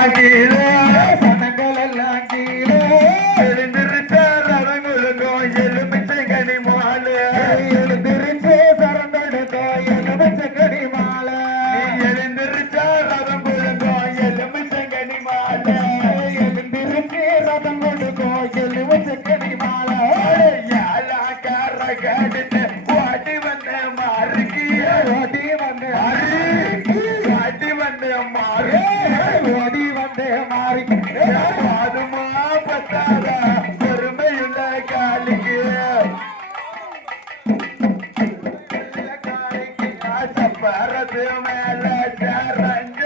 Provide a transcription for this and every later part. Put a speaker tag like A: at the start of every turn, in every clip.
A: எல்லாம் கீழே
B: சனங்கள் எல்லாம் கீழே.
A: எழுந்திருச்ச ரடங்குழுக்கும் எலுமிச்சை கனி மாலு.
B: எழுந்திருச்சு சரண்டெடுத்தோ எலுமிச்ச கடி மாலை.
A: நீ எழுந்திருச்ச ரடங்குழுக்கும் எலுமிச்சை கனி மாலு.
B: எழுந்திருச்சு ரதம் கொடுக்கோ எலுமிச்ச கடி மாலை
A: ஏலாக்கார கடித்து ஓடி வந்த மாறுக்கிய
B: ஓடி வந்து
A: ஓடி வந்த மாறு
B: ஓடி வந்து மாறி
A: பாதுமா பத்தாத? பொறுமையுள்ள காலிக்கு பரது மேல சரஞ்சர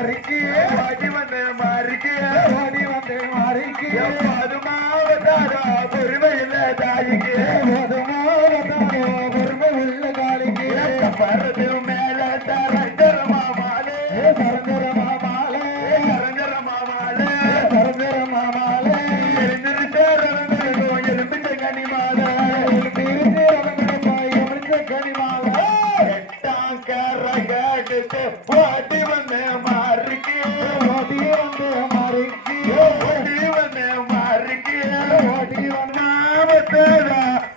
A: மாறிக்கு
B: ஓடி வந்த மாறிக்கு
A: ஓடி வந்து மாறிக்கு. பொறுமையில தாய்க்கு.
B: பொறுமை உள்ள காலிக்கு
A: பரது மேல. மாமாலே
B: சரஞ்சர
A: கடிச்சு ஓடி வந்த மாறிக்கு.
B: ஓடி வந்து மாறிக்கு.
A: ஓடி வந்த மாறிக்கு.
B: ஓடி வந்து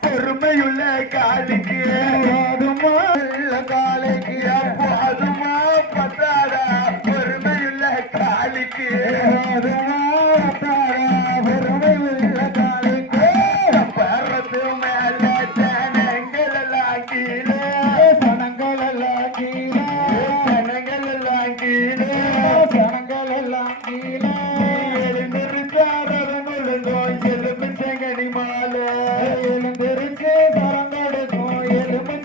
A: பொறுமையுள்ள காலிக்கு
B: போதுமா? உள்ள காலைக்கு
A: பாதுமா? பத்தாட பொறுமையுள்ள காலிக்கு
B: பொறுமை எழுந்திருக்காதது முழுங்கோ
A: எலுமிச்சங்கனி மாலை. எழுந்திருக்கு சரங்கடுக்கும் எலுமிச்ச